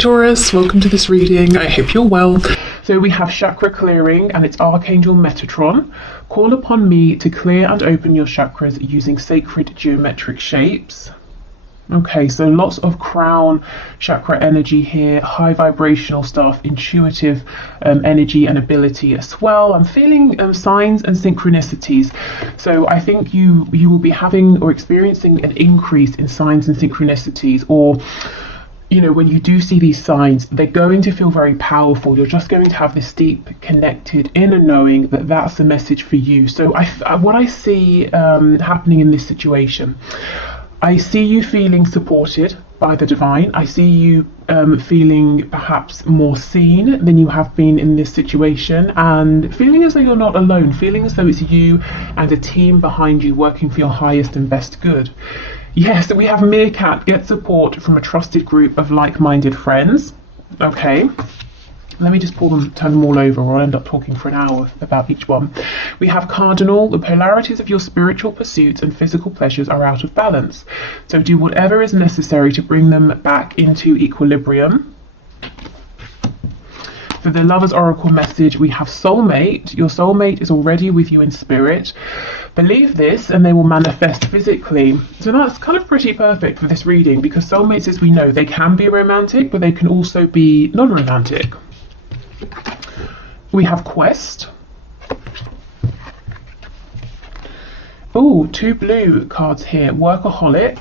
Taurus, welcome to this reading. I hope you're well. So we have chakra clearing and it's Archangel Metatron. Call upon me to clear and open your chakras using sacred geometric shapes. Okay, so lots of crown chakra energy here, high vibrational stuff, intuitive energy and ability as well. I'm feeling signs and synchronicities. So I think you will be having or experiencing an increase in signs and synchronicities, or you know, when you do see these signs, they're going to feel very powerful. You're just going to have this deep, connected inner knowing that that's the message for you. So what I see happening in this situation, I see you feeling supported by the divine. I see you feeling perhaps more seen than you have been in this situation, and feeling as though you're not alone, feeling as though it's you and a team behind you working for your highest and best good. Yes, we have Meerkat. Get support from a trusted group of like-minded friends. Okay, let me just turn them all over, or I'll end up talking for an hour about each one. We have Cardinal. The polarities of your spiritual pursuits and physical pleasures are out of balance. So do whatever is necessary to bring them back into equilibrium. For the Lover's Oracle message, we have Soulmate. Your soulmate is already with you in spirit. Believe this and they will manifest physically. So that's kind of pretty perfect for this reading, because soulmates, as we know, they can be romantic, but they can also be non-romantic. We have Quest. Oh, 2 blue cards here. Workaholic.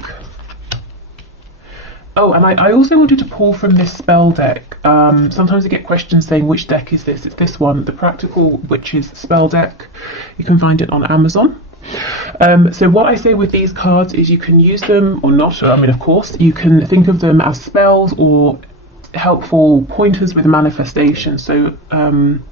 Oh, and I also wanted to pull from this spell deck. Sometimes I get questions saying, which deck is this? It's this one, the Practical Witches spell deck. You can find it on Amazon. So what I say with these cards is you can use them or not. I mean, of course, you can think of them as spells or helpful pointers with manifestation. So I'm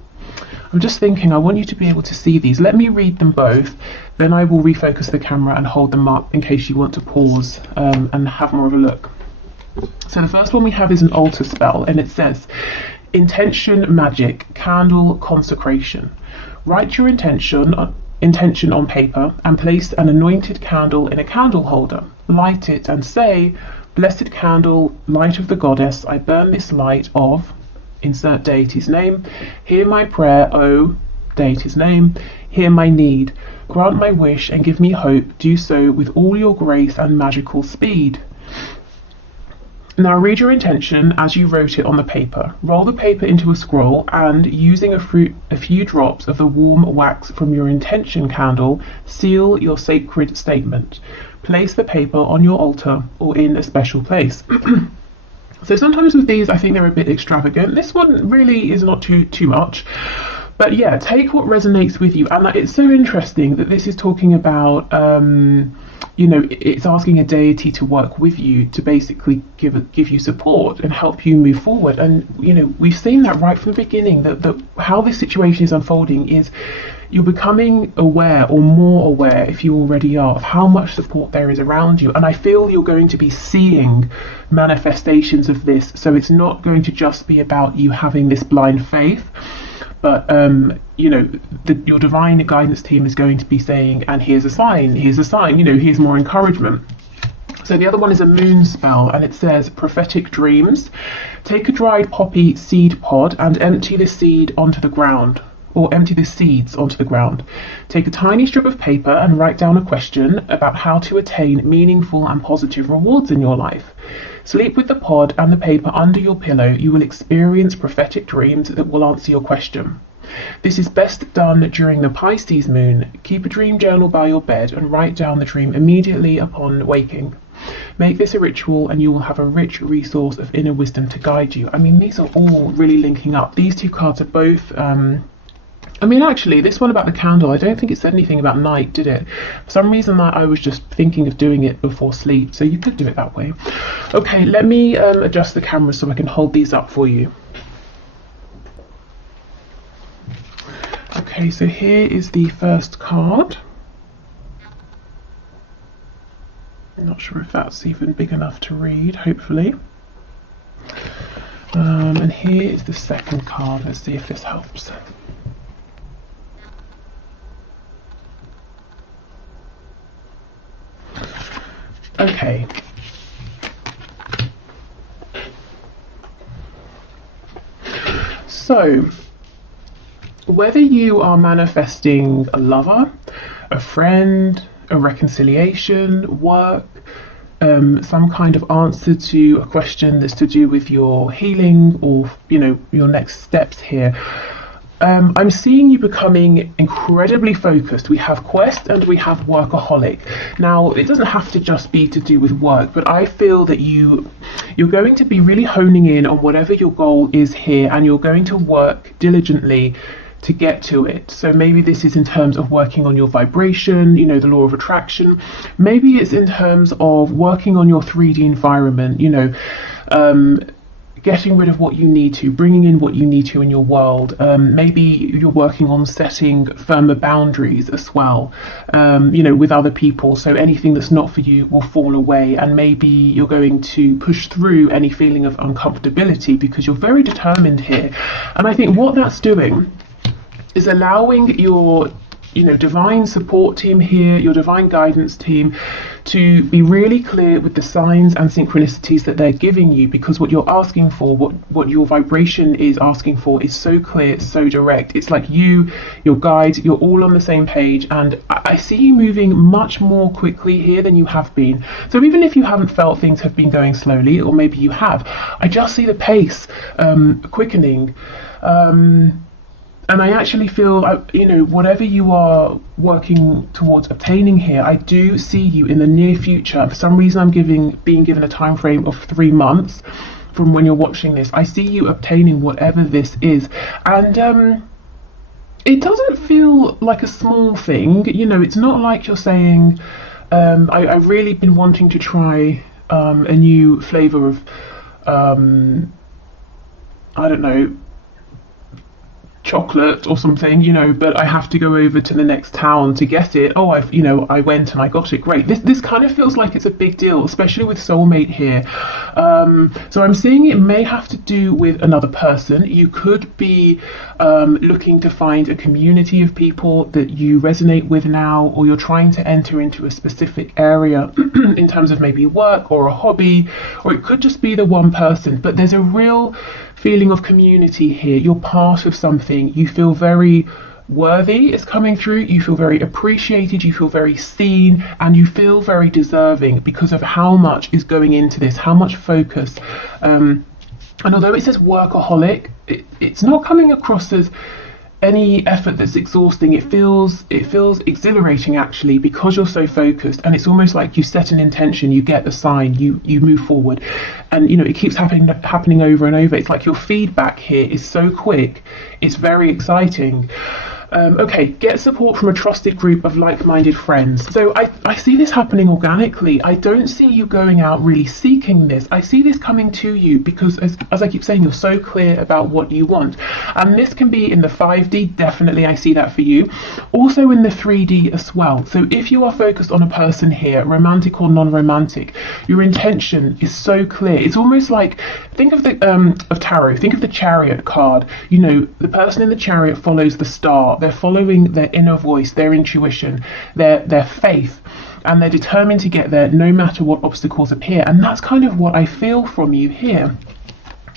just thinking, I want you to be able to see these. Let me read them both, then I will refocus the camera and hold them up in case you want to pause and have more of a look. So the first one we have is an altar spell, and it says, Intention Magic, Candle Consecration. Write your intention on paper and place an anointed candle in a candle holder. Light it and say, Blessed candle, light of the goddess, I burn this light of, insert deity's name. Hear my prayer, O deity's name. Hear my need. Grant my wish and give me hope. Do so with all your grace and magical speed. Now read your intention as you wrote it on the paper. Roll the paper into a scroll and, using a few drops of the warm wax from your intention candle, seal your sacred statement. Place the paper on your altar or in a special place. So sometimes with these, I think they're a bit extravagant. This one really is not too much. But yeah, take what resonates with you. And it's so interesting that this is talking about, you know, it's asking a deity to work with you to basically give you support and help you move forward. And, you know, we've seen that right from the beginning, that how this situation is unfolding is you're becoming aware, or more aware if you already are, of how much support there is around you. And I feel you're going to be seeing manifestations of this. So it's not going to just be about you having this blind faith, but you know, your divine guidance team is going to be saying, and here's a sign, you know, here's more encouragement. So the other one is a moon spell, and it says prophetic dreams. Take a dried poppy seed pod and empty the seed onto the ground, or empty the seeds onto the ground. Take a tiny strip of paper and write down a question about how to attain meaningful and positive rewards in your life. Sleep with the pod and the paper under your pillow. You will experience prophetic dreams that will answer your question. This is best done during the Pisces moon. Keep a dream journal by your bed and write down the dream immediately upon waking. Make this a ritual and you will have a rich resource of inner wisdom to guide you. I mean, these are all really linking up. These two cards are both I mean, actually, this one about the candle, I don't think it said anything about night, did it? For some reason, I was just thinking of doing it before sleep, so you could do it that way. Okay, let me adjust the camera so I can hold these up for you. Okay, so here is the first card. I'm not sure if that's even big enough to read, hopefully. And here is the second card. Let's see if this helps. Okay. So, whether you are manifesting a lover, a friend, a reconciliation, work, some kind of answer to a question that's to do with your healing or, you know, your next steps here, I'm seeing you becoming incredibly focused. We have quest and we have workaholic. Now, it doesn't have to just be to do with work, but I feel that you're going to be really honing in on whatever your goal is here, and you're going to work diligently to get to it. So maybe this is in terms of working on your vibration, you know, the law of attraction. Maybe it's in terms of working on your 3D environment, you know, getting rid of what you need to, bringing in what you need to in your world. Maybe you're working on setting firmer boundaries as well, you know, with other people. So anything that's not for you will fall away, and maybe you're going to push through any feeling of uncomfortability because you're very determined here. And I think what that's doing is allowing your, you know, divine support team here, your divine guidance team, to be really clear with the signs and synchronicities that they're giving you, because what you're asking for, what your vibration is asking for, is so clear, so direct. It's like you, your guides, you're all on the same page, and I see you moving much more quickly here than you have been. So even if you haven't felt things have been going slowly, or maybe you have, I just see the pace quickening. And I actually feel, you know, whatever you are working towards obtaining here, I do see you in the near future. For some reason, I'm being given a time frame of 3 months from when you're watching this. I see you obtaining whatever this is. And it doesn't feel like a small thing. You know, it's not like you're saying, I've really been wanting to try a new flavour of, I don't know, chocolate or something, you know, but I have to go over to the next town to get it. Oh, I went and I got it. Great. This kind of feels like it's a big deal, especially with soulmate here. So I'm seeing it may have to do with another person. You could be looking to find a community of people that you resonate with now, or you're trying to enter into a specific area in terms of maybe work or a hobby, or it could just be the one person, but there's a real feeling of community here. You're part of something. You feel very worthy is coming through. You feel very appreciated. You feel very seen, and you feel very deserving because of how much is going into this, how much focus. And although it says workaholic, it's not coming across as any effort that's exhausting. It feels exhilarating actually, because you're so focused, and it's almost like you set an intention, you get the sign, you move forward, and you know, it keeps happening over and over. It's like your feedback here is so quick, it's very exciting. Okay, get support from a trusted group of like-minded friends. So I see this happening organically. I don't see you going out really seeking this. I see this coming to you because, as I keep saying, you're so clear about what you want. And this can be in the 5D, definitely I see that for you. Also in the 3D as well. So if you are focused on a person here, romantic or non-romantic, your intention is so clear. It's almost like, think of the of tarot, think of the Chariot card. You know, the person in the Chariot follows the star. They're following their inner voice, their intuition, their faith, and they're determined to get there no matter what obstacles appear. And that's kind of what I feel from you here.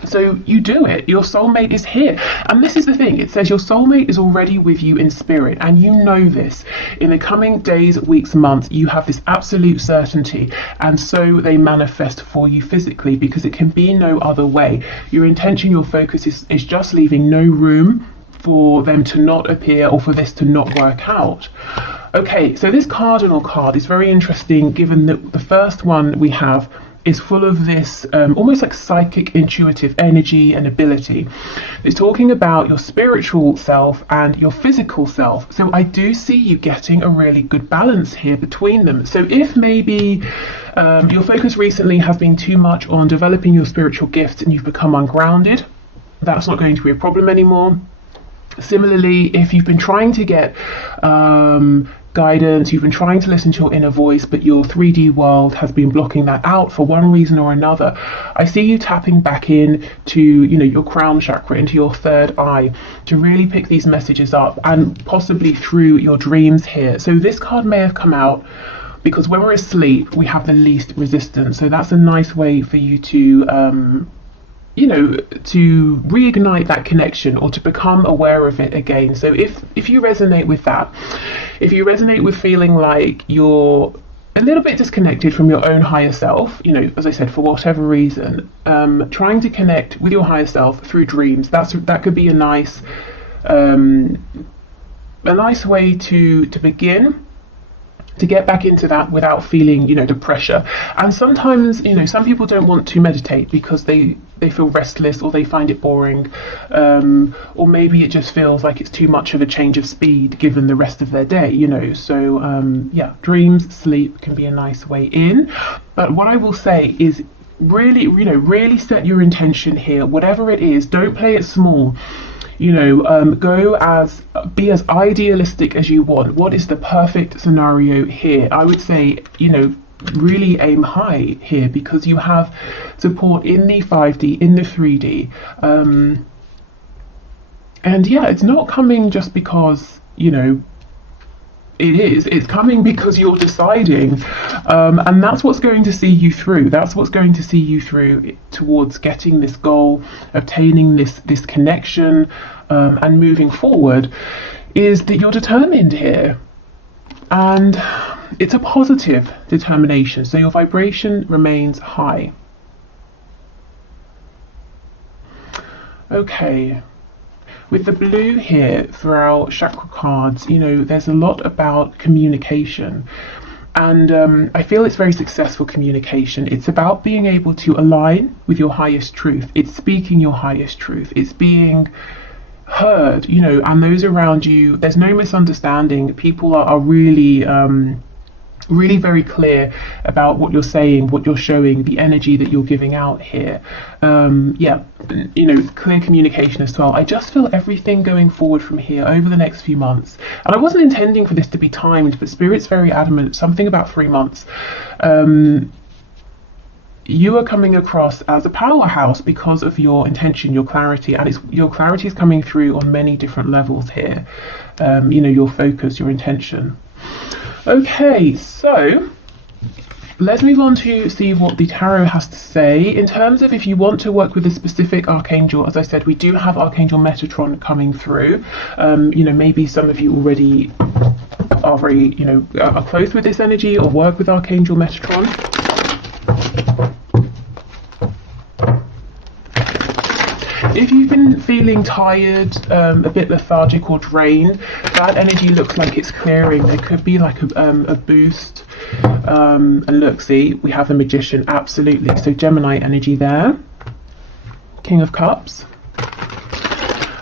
So you do it. Your soulmate is here. And this is the thing. It says your soulmate is already with you in spirit. And you know this. In the coming days, weeks, months, you have this absolute certainty. And so they manifest for you physically, because it can be no other way. Your intention, your focus is just leaving no room for them to not appear or for this to not work out. Okay, so this cardinal card is very interesting, given that the first one we have is full of this almost like psychic intuitive energy and ability. It's talking about your spiritual self and your physical self. So I do see you getting a really good balance here between them. So if maybe your focus recently has been too much on developing your spiritual gifts and you've become ungrounded, that's not going to be a problem anymore. Similarly, if you've been trying to get guidance, you've been trying to listen to your inner voice, but your 3D world has been blocking that out for one reason or another, I see you tapping back in to, you know, your crown chakra, into your third eye, to really pick these messages up, and possibly through your dreams here. So this card may have come out because when we're asleep, we have the least resistance. So that's a nice way for you to you know, to reignite that connection or to become aware of it again. So if you resonate with that, if you resonate with feeling like you're a little bit disconnected from your own higher self, you know, as I said, for whatever reason, trying to connect with your higher self through dreams, that could be a nice way to begin, to get back into that without feeling, you know, the pressure. And sometimes, you know, some people don't want to meditate because they feel restless, or they find it boring, or maybe it just feels like it's too much of a change of speed given the rest of their day, you know. So yeah, dreams, sleep can be a nice way in. But what I will say is, really, you know, really set your intention here, whatever it is. Don't play it small. You know, be as idealistic as you want. What is the perfect scenario here? I would say, you know, really aim high here, because you have support in the 5D, in the 3D. And yeah, it's not coming just because, you know, it's coming because you're deciding, and that's what's going to see you through. That's what's going to see you through towards getting this goal, obtaining this connection, and moving forward, is that you're determined here, and it's a positive determination. So your vibration remains high. Okay. With the blue here for our chakra cards, you know, there's a lot about communication. And I feel it's very successful communication. It's about being able to align with your highest truth. It's speaking your highest truth. It's being heard, you know, and those around you, there's no misunderstanding. People are really really very clear about what you're saying, what you're showing, the energy that you're giving out here. Yeah, you know, clear communication as well. I just feel everything going forward from here over the next few months, and I wasn't intending for this to be timed, but Spirit's very adamant, something about 3 months. You are coming across as a powerhouse because of your intention, your clarity, and your clarity is coming through on many different levels here. You know, your focus, your intention. Okay, so let's move on to see what the tarot has to say in terms of if you want to work with a specific archangel. As I said, we do have Archangel Metatron coming through. You know, maybe some of you already are very, you know, are close with this energy or work with Archangel Metatron. If you've been feeling tired, a bit lethargic or drained, that energy looks like it's clearing. There could be like a boost. And look, see, we have the Magician, absolutely. So Gemini energy there. King of Cups.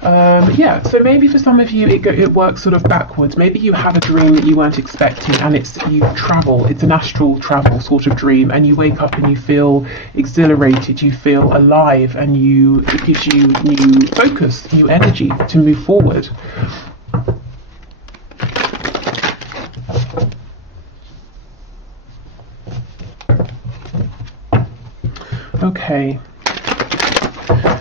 Yeah, so maybe for some of you it works sort of backwards. Maybe you have a dream that you weren't expecting, and you travel, it's an astral travel sort of dream, and you wake up and you feel exhilarated, you feel alive, and it gives you new focus, new energy to move forward. Okay.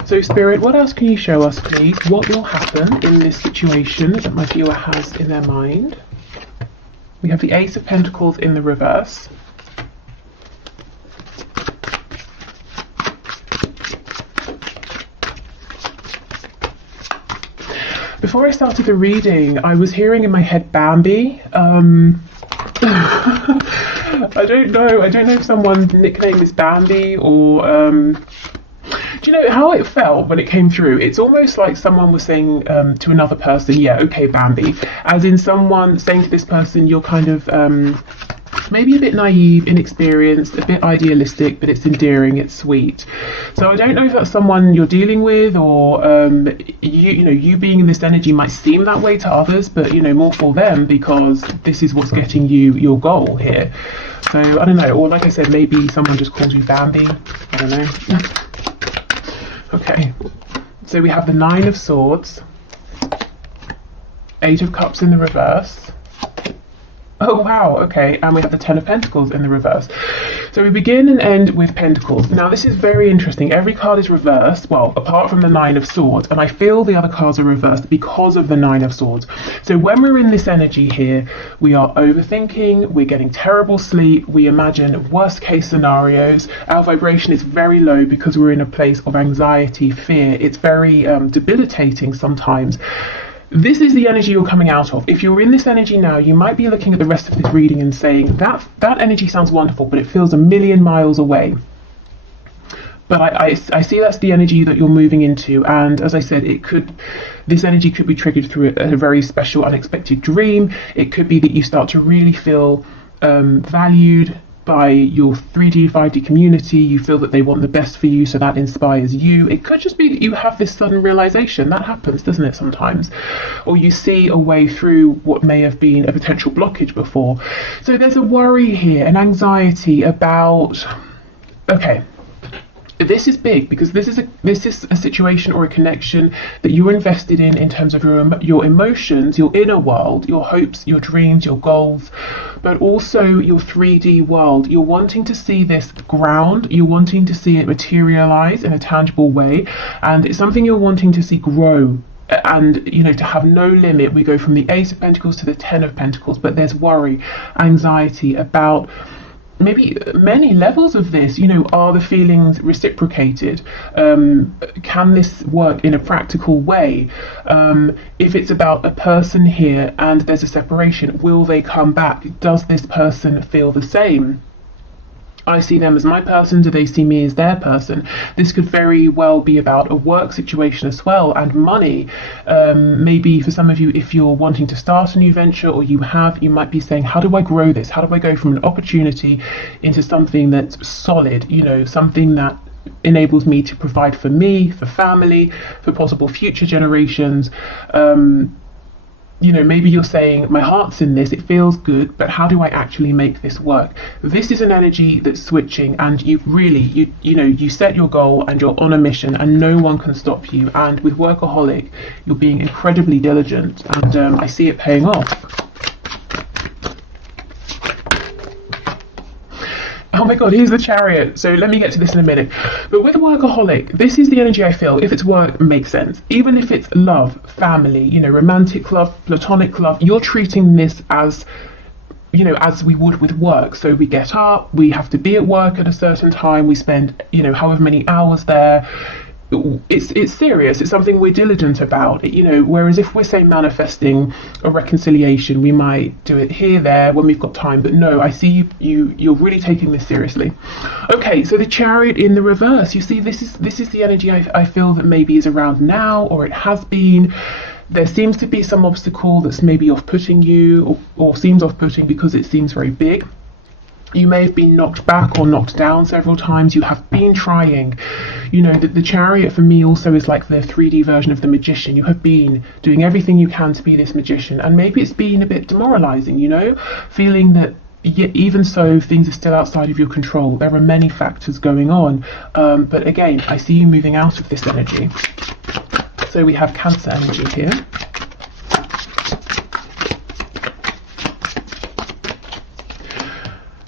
So Spirit, what else can you show us, please? What will happen in this situation that my viewer has in their mind? We have the Ace of Pentacles in the reverse. Before I started the reading, I was hearing in my head Bambi. I don't know if someone's nickname is Bambi or... Do you know how it felt when it came through? It's almost like someone was saying to another person, yeah, okay, Bambi. As in someone saying to this person, you're kind of maybe a bit naive, inexperienced, a bit idealistic, but it's endearing, it's sweet. So I don't know if that's someone you're dealing with, or you being in this energy might seem that way to others, but you know, more for them, because this is what's getting you your goal here. So I don't know, or like I said, maybe someone just calls you Bambi. I don't know. Okay, so we have the Nine of Swords, Eight of Cups in the reverse. Oh wow, okay, and we have the Ten of Pentacles in the reverse. So we begin and end with Pentacles. Now this is very interesting. Every card is reversed, well, apart from the Nine of Swords, and I feel the other cards are reversed because of the Nine of Swords. So when we're in this energy here, we are overthinking, we're getting terrible sleep, we imagine worst case scenarios, our vibration is very low because we're in a place of anxiety, fear. It's very debilitating sometimes. This is the energy you're coming out of. If you're in this energy now, you might be looking at the rest of this reading and saying, that energy sounds wonderful, but it feels a million miles away. But I see that's the energy that you're moving into, and as I said, this energy could be triggered through a very special, unexpected dream. It could be that you start to really feel valued by your 3D, 5D community. You feel that they want the best for you, so that inspires you. It could just be that you have this sudden realization. That happens, doesn't it, sometimes? Or you see a way through what may have been a potential blockage before. So there's a worry here, an anxiety about, okay, this is big because this is a situation or a connection that you're invested in terms of your emotions, your inner world, your hopes, your dreams, your goals, but also your 3D world. You're wanting to see this ground, you're wanting to see it materialize in a tangible way, and it's something you're wanting to see grow. And to have no limit. We go from the Ace of Pentacles to the Ten of Pentacles, but there's worry, anxiety about maybe many levels of this. Are the feelings reciprocated? Can this work in a practical way? If it's about a person here and there's a separation, will they come back? Does this person feel the same? I see them as my person, do they see me as their person? This could very well be about a work situation as well, and money. Maybe for some of you, if you're wanting to start a new venture, or you might be saying, how do I grow this? How do I go from an opportunity into something that's solid, something that enables me to provide for me, for family, for possible future generations? Maybe you're saying, my heart's in this, it feels good, but how do I actually make this work? This is an energy that's switching, and you set your goal and you're on a mission and no one can stop you. And with Workaholic, you're being incredibly diligent, and I see it paying off. Oh my god, here's the Chariot. So let me get to this in a minute. But with Workaholic, this is the energy I feel. If it's work, it makes sense. Even if it's love, family, romantic love, platonic love, you're treating this as we would with work. So we get up, we have to be at work at a certain time, we spend, however many hours there. It's serious. It's something we're diligent about, whereas if we're, say, manifesting a reconciliation, we might do it here, there, when we've got time. But no, I see you're really taking this seriously. Okay, so the Chariot in the reverse, you see, this is the energy I feel that maybe is around now, or it has been. There seems to be some obstacle that's maybe off-putting you, or seems off-putting because it seems very big. You may have been knocked back or knocked down several times. You have been trying. The Chariot for me also is like the 3D version of the Magician. You have been doing everything you can to be this magician, and maybe it's been a bit demoralizing, feeling that even so things are still outside of your control. There are many factors going on, but again, I see you moving out of this energy. So we have Cancer energy here.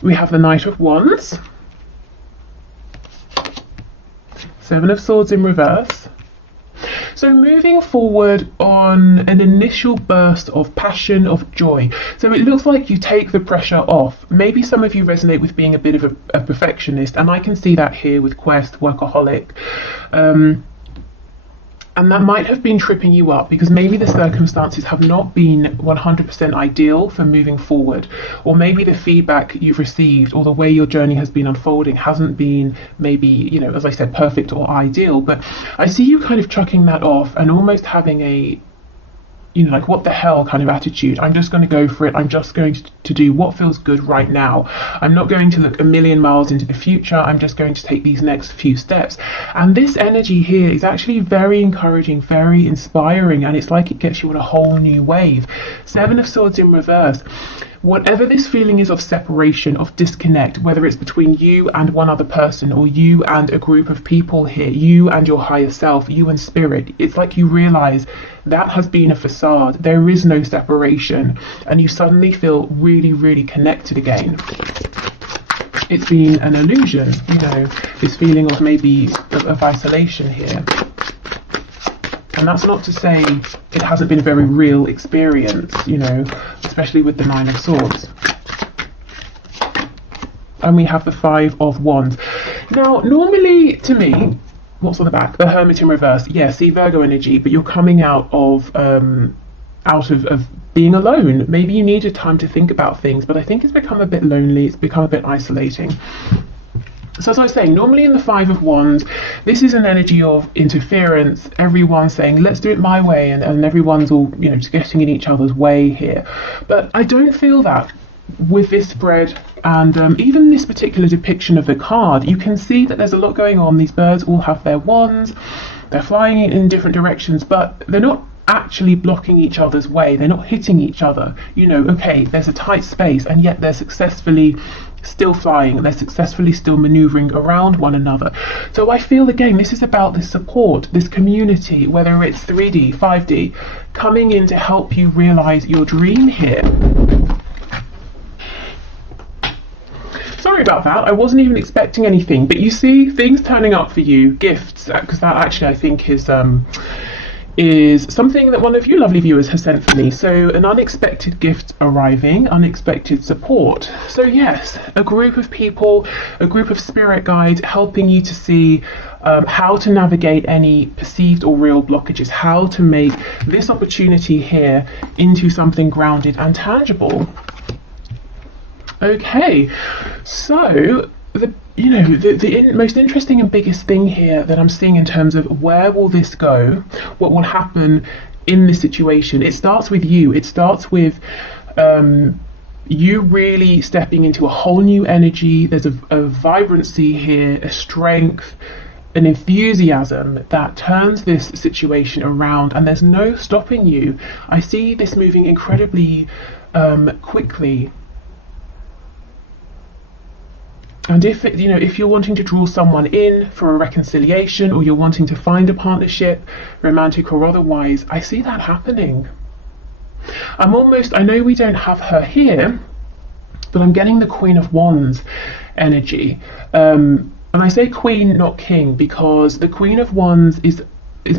We have the Knight of Wands, Seven of Swords in reverse. So moving forward on an initial burst of passion, of joy. So it looks like you take the pressure off. Maybe some of you resonate with being a bit of a perfectionist, and I can see that here with Quest, Workaholic. And that might have been tripping you up because maybe the circumstances have not been 100% ideal for moving forward, or maybe the feedback you've received or the way your journey has been unfolding hasn't been maybe, as I said, perfect or ideal. But I see you kind of chucking that off and almost having a like, what the hell kind of attitude. I'm just going to go for it. I'm just going to do what feels good right now. I'm not going to look a million miles into the future. I'm just going to take these next few steps. And this energy here is actually very encouraging, very inspiring, and it's like it gets you on a whole new wave. Seven of Swords in reverse. Whatever this feeling is of separation, of disconnect, whether it's between you and one other person, or you and a group of people here, you and your higher self, you and spirit, it's like you realize that has been a facade. There is no separation, and you suddenly feel really, really connected again. it's been an illusion, you know, this feeling of maybe of isolation here. And that's not to say it hasn't been a very real experience, you know, especially with the Nine of Swords. And we have the Five of Wands. Now, normally to me, what's on the back? The Hermit in reverse. Yeah, see, Virgo energy, but you're coming out of being alone. Maybe you needed time to think about things, but I think it's become a bit lonely. It's become a bit isolating. So as I was saying, normally in the Five of Wands, this is an energy of interference, everyone saying, let's do it my way, and everyone's all, you know, just getting in each other's way here. But I don't feel that with this spread, and even this particular depiction of the card. You can see that there's a lot going on. These birds all have their wands, they're flying in different directions, but they're not actually blocking each other's way, they're not hitting each other. You know, okay, there's a tight space, and yet they're successfully still flying, they're successfully still maneuvering around one another. So I feel, again, this is about this support, this community, whether it's 3D, 5D, coming in to help you realize your dream here. Sorry about that, I wasn't even expecting anything, but you see things turning up for you, gifts, because that actually I think is something that one of you lovely viewers has sent for me. So an unexpected gift arriving, unexpected support. So yes, a group of people, a group of spirit guides helping you to see how to navigate any perceived or real blockages, how to make this opportunity here into something grounded and tangible. Okay, so the most interesting and biggest thing here that I'm seeing in terms of where will this go, what will happen in this situation, it starts with you. It starts with you really stepping into a whole new energy. There's a vibrancy here, a strength, an enthusiasm that turns this situation around, and there's no stopping you. I see this moving incredibly quickly. And if you're wanting to draw someone in for a reconciliation, or you're wanting to find a partnership, romantic or otherwise, I see that happening. I know we don't have her here, but I'm getting the Queen of Wands energy. And I say queen, not king, because the Queen of Wands is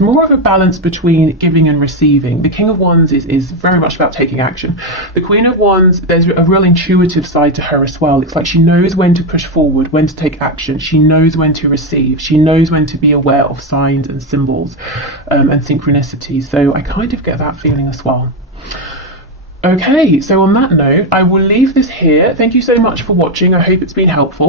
more of a balance between giving and receiving. The King of Wands is very much about taking action. The Queen of Wands, there's a real intuitive side to her as well. It's like she knows when to push forward, when to take action. She knows when to receive. She knows when to be aware of signs and symbols and synchronicity. So I kind of get that feeling as well. Okay, so on that note, I will leave this here. Thank you so much for watching. I hope it's been helpful.